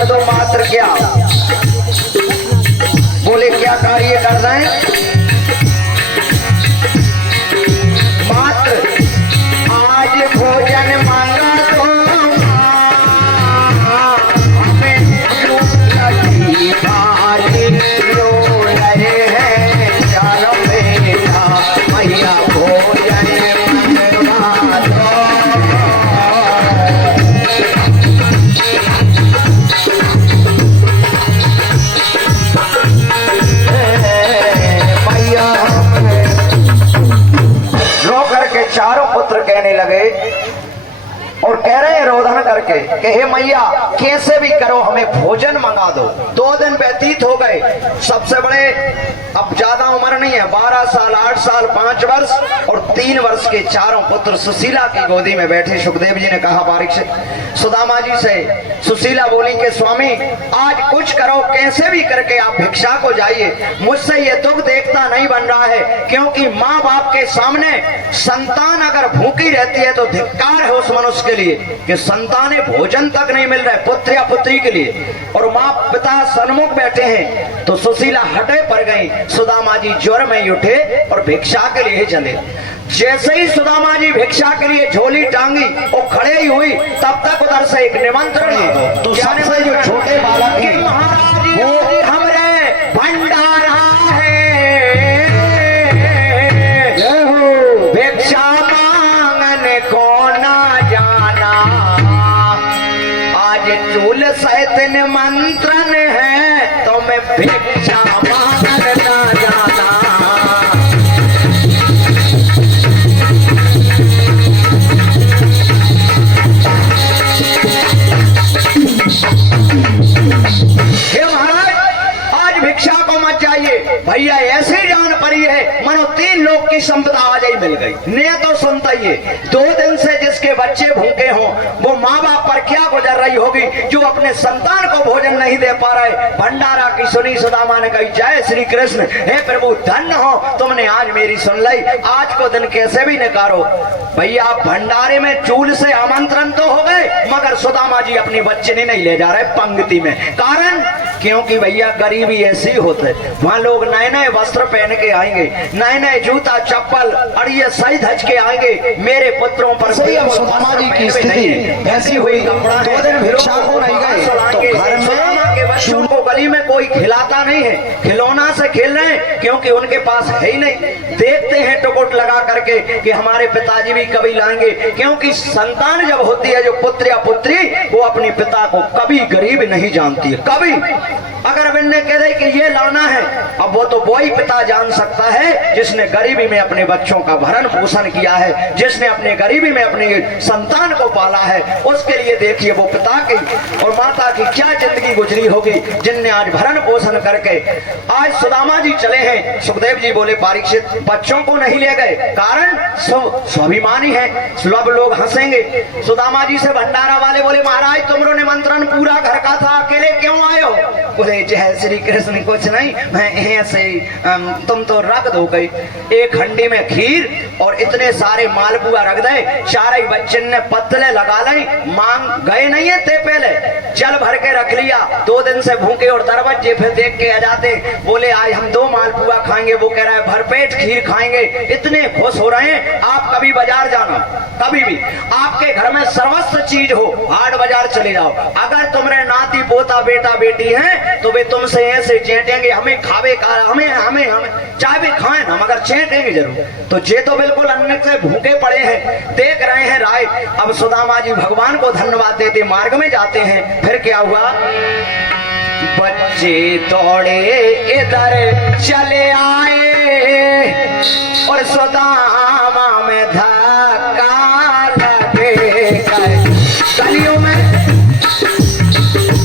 कर दो मात्र क्या। बोले क्या कार्य कर रहे हैं? मात्र आज भोजन मांगा तो हमें लगी बारी लो रहे हैं चारों बेटा मैया भोजन मंगवा दो। चारों पुत्र कहने लगे और कह रहे हैं रोदन करके कि हे मैया कैसे भी करो हमें भोजन मंगा दो। 2 दिन व्यतीत हो गए। सबसे बड़े अब ज्यादा उम्र नहीं है, 12 साल 8 साल 5 वर्ष और 3 वर्ष के चारों पुत्र सुशीला की गोदी में बैठे। सुखदेव जी ने कहा परीक्षित सुदामा जी से। सुशीला बोली कि स्वामी आज कुछ करो, कैसे भी करके आप भिक्षा को जाइए, मुझसे ये दुख देखता नहीं बन रहा है। क्योंकि माँ बाप के सामने संतान अगर भूखी रहती है तो धिक्कार है उस मनुष्य के लिए कि संतानें भोजन तक नहीं मिल रहा है पुत्र या पुत्री के लिए, और माँ पिता सन्मुख बैठे हैं। तो सुशीला हटे पड़ गई। सुदामा जी ज्वर में ही उठे और भिक्षा के लिए चले। जैसे ही सुदामा जी भिक्षा के लिए झोली टांगी और खड़े ही हुई, तब तक उधर से एक निमंत्रण है। तो सबसे जो छोटे बालक हैं वो हमरे भंडारा है, भिक्षा मांगने को ना जाना, आज चूल सहित निमंत्रण है तो मैं भिक्षा मांगने ना जाना। भिक्षा को मत जाइए भैया, ऐसी जान पड़ी है मनो 3 लोग की संपदा आज ही मिल गई। ने तो सुनता ही 2 दिन से जिसके बच्चे भूखे हों वो माँ बाप पर क्या गुजर रही होगी जो अपने संतान को भोजन नहीं दे पा रहे। भंडारा की सुनी सुदामा ने कही जय श्री कृष्ण, हे प्रभु धन्य हो तुमने आज मेरी सुन ली, आज को दिन कैसे भी निकारो। भैया भंडारे में चूल से आमंत्रण तो हो गए मगर सुदामा जी अपनी बच्चे नहीं ले जा रहे पंक्ति में। कारण क्योंकि भैया गरीबी ऐसी होते, वहाँ लोग नए नए वस्त्र पहन के आएंगे, नए नए जूता चप्पल और ये सही धज के आएंगे। मेरे पुत्रों पर सुदामा जी की स्थिति ऐसी हुई, 2 दिन भिक्षा को नहीं गए तो घर में के बच्चों को गली में कोई खिलाता नहीं है, खिलौना से खेल रहे हैं क्योंकि उनके पास है ही नहीं। देखते हैं टुकुट लगा करके कि हमारे पिताजी भी कभी लाएंगे, क्योंकि संतान जब होती है जो पुत्र या पुत्री वो अपने पिता को कभी गरीब नहीं जानती है। कभी अगर मैंने कह दे कि ये लाना है, अब वो तो वही पिता जान सकता है जिसने गरीबी में अपने बच्चों का भरण पोषण किया है, जिसने अपने गरीबी में अपने संतान को पाला है। उसके लिए देखिए वो पिता की और माता की क्या जिंदगी गुजरी होगी जिनने आज भरण पोषण करके आज सुदामा जी चले हैं। सुखदेव जी बोले परीक्षित बच्चों को नहीं ले गए, कारण स्वाभिमानी है, सब लोग हंसेंगे। सुदामा जी से भंडारा वाले बोले महाराज तुमरो निमंत्रण पूरा घर का था, अकेले क्यों आए हो? बोले जय श्री कृष्ण कुछ नहीं, मैं ऐसे तुम तो रख दो गई। एक हंडी में खीर और इतने सारे मालपुआ रख दे, चारे बच्चन ने पतले लगा ली, मांग गए नहीं है थे पहले जल भर के रख लिया। 2 दिन से भूखे और दरवाजे फिर देख के आ जाते, बोले आज हम 2 मालपुआ खाएंगे, वो कह रहा है भरपेट खीर खाएंगे। इतने खुश हो रहे हैं। आप कभी बाजार जाना, कभी भी आपके घर में सर्वस्व चीज हो, हाट बाजार चले जाओ, अगर तुम्हारे नाती पोता बेटा बेटी है तो वे तुमसे ऐसे चेटेंगे हमें खावे का, हमें हमें हमें चाहे भी खाएं ना मगर चेटेंगे जरूर। तो जे तो बिल्कुल अन्न से भूखे पड़े हैं, देख रहे हैं राय। अब सुदामा जी भगवान को धन्यवाद देते मार्ग में जाते हैं। फिर क्या हुआ, बच्चे दौड़े इधर चले आए और सुदामा में धक्का लगे गलियों में।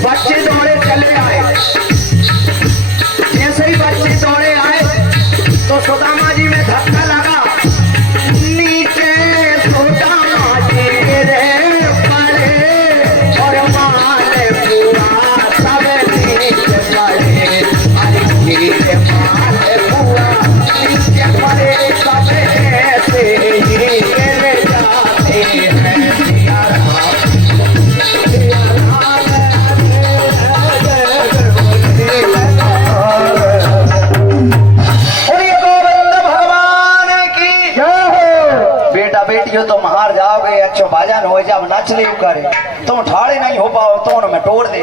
बच्चे दौड़े चले आए, जैसे ही बच्चे दौड़े आए तो सुदामा जी में धक्का लगा, नीचे सुदामा जी गिरे पड़े और माले पूरा सब नीचे पड़े। अरे नीचे माले पूरा नीचे पड़े सब ऐसे ही बैठियो तो हार जाओगे, अच्छो बाजा हो जब नच ले करे तुम ठाड़े नहीं हो पाओ तो मैं तोड़ दे,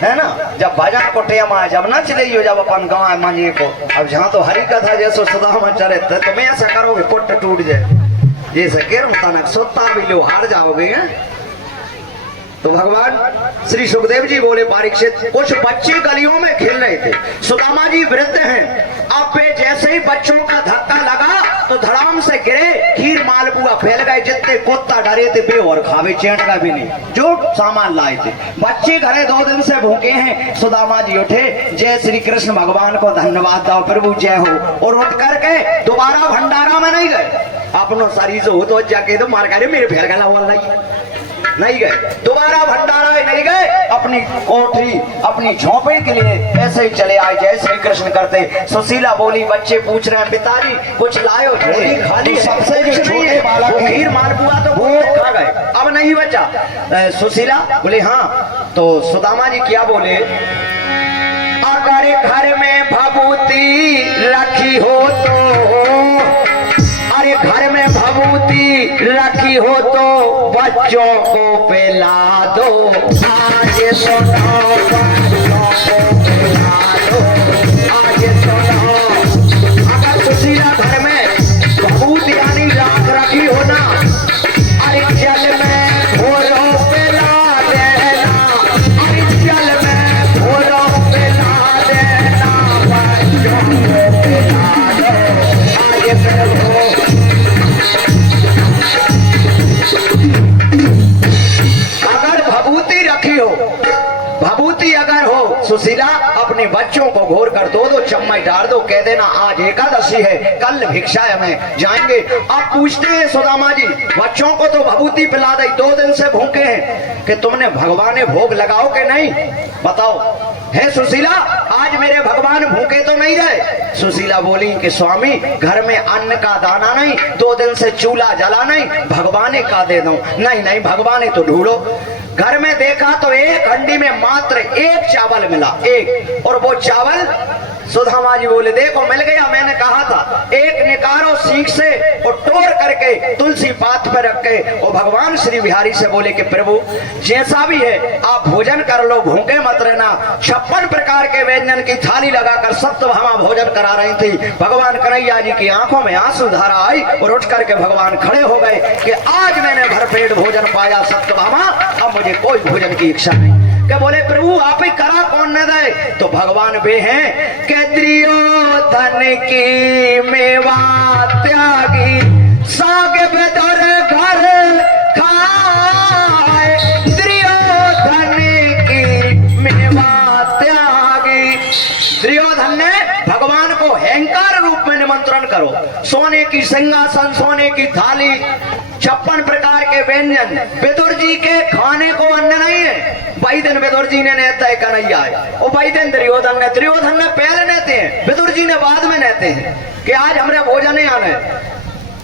है ना। जब भजन को टेम आए, जब नच लियो, जब अपन गवाए मानिए को। अब जहाँ तो हरी कथा जैसो सुदामा चले तो तुम्हें ऐसा करोगे पुट टूट जाए, जैसे केरम तनक सोता भी लो हार जाओगे। हैं तो भगवान श्री सुखदेव जी बोले परीक्षित, कुछ बच्चे गलियों में खेल रहे थे, सुदामा जी वृद्ध हैं, अब वे जैसे ही बच्चों का धक्का लगा तो धड़ाम से गिरे, खीर मालपुआ फैल गए, जितने कुत्ता डरे थे बे और खावे चैन का भी नहीं, जो सामान लाए थे। बच्चे घरे 2 दिन से भूखे हैं। सुदामा जी उठे, जय श्री कृष्ण भगवान को धन्यवाद दो प्रभु जय हो, और उठ करके दोबारा भंडारा में नहीं गए, अपनो शरीर से हो तो जाके तो मार गए मेरे फेर गला वाला नहीं गए, दोबारा भंडारा नहीं गए, अपनी कोठरी अपनी झोंपड़ी के लिए ऐसे ही चले आए, जय श्री कृष्ण करते। सुशीला बोली, बच्चे पूछ रहे हैं पिताजी कुछ लायो, झोली खाली सबसे जो छोटे बालक खीर मालपुआ तो वो खा गए, अब नहीं बचा। सुशीला बोले हाँ, तो सुदामा जी क्या बोले, अगर घर में भभूति रखी हो तो, अरे घर में भभूति रखी हो तो बच्चों को पिला दो, आज सुनाओ बच्चों को पिला दो, आज सुनाओ। अगर सुशीला घर में भभूति यानी राख रखी हो ना, अरे जल में घोरो पिला देना, अरे जल में घोरो पिला देना, बच्चों को पिला दो, आज प्रभु। अगर भभूति रखी हो, भभूति अगर हो, सुशीला अपने बच्चों को घोर कर 2-2 चम्मच डाल दो, कह देना आज एकादशी है, कल भिक्षा में जाएंगे। आप पूछते हैं सुदामा जी बच्चों को तो भभूति पिला दे, 2 दिन से भूखे हैं, कि तुमने भगवान भोग लगाओ के नहीं, बताओ। है सुशीला आज मेरे भगवान भूखे तो नहीं रहे। सुशीला बोली कि स्वामी घर में अन्न का दाना नहीं, 2 दिन से चूल्हा जला नहीं, भगवान का दे दो। नहीं नहीं भगवान तो ढूंढो। घर में देखा तो एक हंडी में मात्र 1 चावल मिला, 1, और वो चावल सुदामा जी बोले देखो मिल गया, मैंने कहा था, एक निकारो सीख से और तोड़ करके तुलसी पात पर रख के, और भगवान श्री बिहारी से बोले कि प्रभु जैसा भी है आप भोजन कर लो, भूखे मत रहना। 56 प्रकार के व्यंजन की थाली लगाकर सप्तभामा भोजन करा रही थी। भगवान कन्हैया जी की आंखों में आंसू धारा आई और उठ करके भगवान खड़े हो गए कि आज मैंने भरपेट भोजन पाया सप्तभामा, अब मुझे कोई भोजन की इच्छा नहीं। क्या बोले प्रभु आप ही करा कौन न दे, तो भगवान वे हैं कि दुर्योधन की मेवा त्यागी, साग बेदर घर खाए, दुर्योधन की मेवा त्यागी। दुर्योधन ने भगवान को अहंकार रूप में निमंत्रण करो, सोने की सिंहासन, सोने की थाली, 56 प्रकार के व्यंजन, विदुर जी के खाने को अन्न नहीं है। भाई दिन विदुर जी ने तय कन्हैया है, और भाई दिन दुर्योधन ने पहले नेते हैं, विदुर जी ने बाद में नेते हैं कि आज हमरे भोजन आने।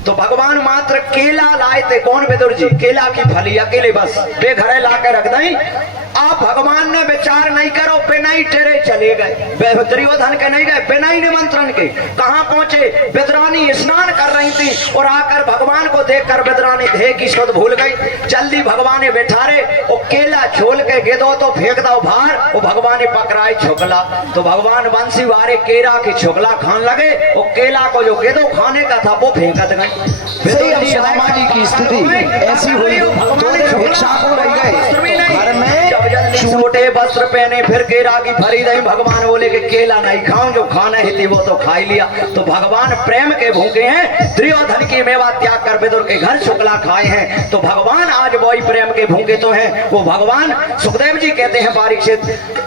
तो भगवान मात्र केला लाए थे, कौन विदुर जी, केला की फली अकेले बस वे घरे ला के रख दें। आप भगवान ने विचार नहीं करो, बिना ही टेरे चले गए, दुर्योधन के नहीं गए, बिना ही निमंत्रण के। कहाँ पहुंचे, बिदरानी स्नान कर रही थी और आकर भगवान को देखकर बिदरानी देह की सुध भूल गई। जल्दी भगवान ने बैठारे और केला छोल के गे दो तो फेंक दो बाहर, और भगवान ने पकड़ाई छोकला, तो भगवान बंसी वारे केला की छोकला खान लगे, और केला को जो गेदो खाने का था वो फेंकत गए। सुदामा जी की स्थिति ऐसी हुई, 2 दिन भिक्षा को रह गए, घर में छोटे वस्त्र पहने, फिर केला की फली दही। भगवान बोले कि केला नहीं खाऊं, जो खाना ही थी वो तो खा लिया। तो भगवान प्रेम के भूखे हैं, दुर्योधन की मेवा त्याग कर विदुर के घर शुक्ला खाए हैं। तो भगवान आज वही प्रेम के भूखे तो हैं, वो भगवान सुखदेव जी कहते हैं परीक्षित।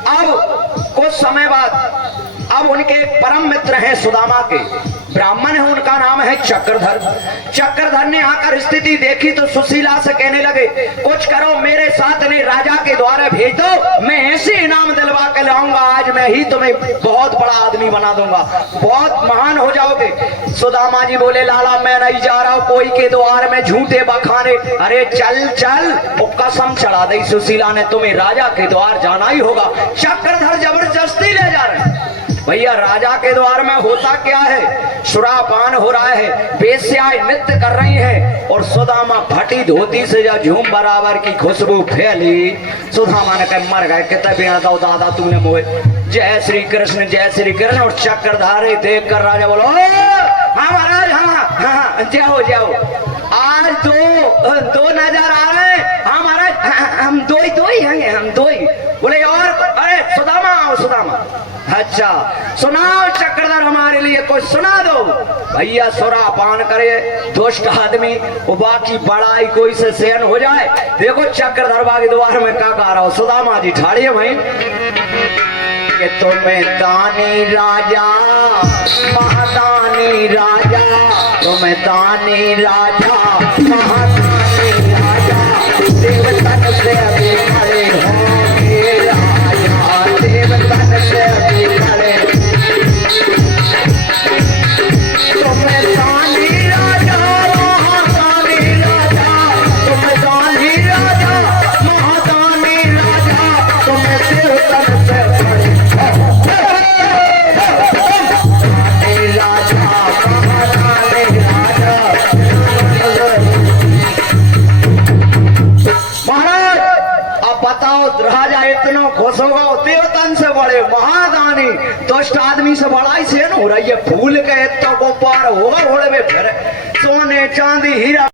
अब कुछ समय बाद अब उनके परम मित्र हैं सुदामा के, ब्राह्मण है, उनका नाम है चक्रधर। चक्रधर ने आकर स्थिति देखी तो सुशीला से कहने लगे कुछ करो, मेरे साथ ने राजा के द्वारा भेज दो, मैं ऐसे इनाम दिलवा के लाऊंगा, आज मैं ही तुम्हें बहुत बड़ा आदमी बना दूंगा, बहुत महान हो जाओगे। सुदामा जी बोले लाला मैं नहीं जा रहा हूं कोई के द्वार में झूठे बखाने। अरे चल चल, कसम चढ़ा दी सुशीला ने, तुम्हें राजा के द्वार जाना ही होगा। चक्रधर जबरदस्ती ले जा रहे हैं। भैया राजा के द्वार में होता क्या है, सुरापान हो रहा है, बेस्याएं नृत्य कर रही हैं और सुदामा फटी धोती से जा झूम बराबर की खुशबू फैली। सुदामा ने कहा मर गए कितने बेड़ा दो दादा तूने मोए। जय श्री कृष्ण जय श्री कृष्ण। और चक्रधारी देख कर राजा बोलो हाँ महाराज हाँ जाओ जाओ। आज दो नजर आ रहे हैं। हाँ महाराज हम दो ही हैं, हम दो ही। बोले और अरे सुदामा आओ सुदामा। अच्छा सुनाओ चक्रधर हमारे लिए कोई सुना दो। भैया सुरापान करे दुष्ट आदमी वो बाकी बड़ाई कोई से सहन हो जाए। देखो चक्रधर बागी द्वार में क्या गा रहा हो। सुदामा जी ठाड़िए भाई कि तुम्हें दानी राजा महादानी राजा, तुम्हें दानी राजा महादानी राजा, देवतन से अभी खड़े होंगे राजा, देवतन से अभी खड़े। तुम्हें दानी राजा महादानी राजा, तुम्हें दानी राजा महादानी राजा, तुम्हें देवतन से राजा इतना खुश होगा देवतन से बड़े महादानी दुष्ट आदमी से बड़ा ही से न हो रहा है। फूल के तो को पार होगा घोड़े में फिर सोने चांदी हीरा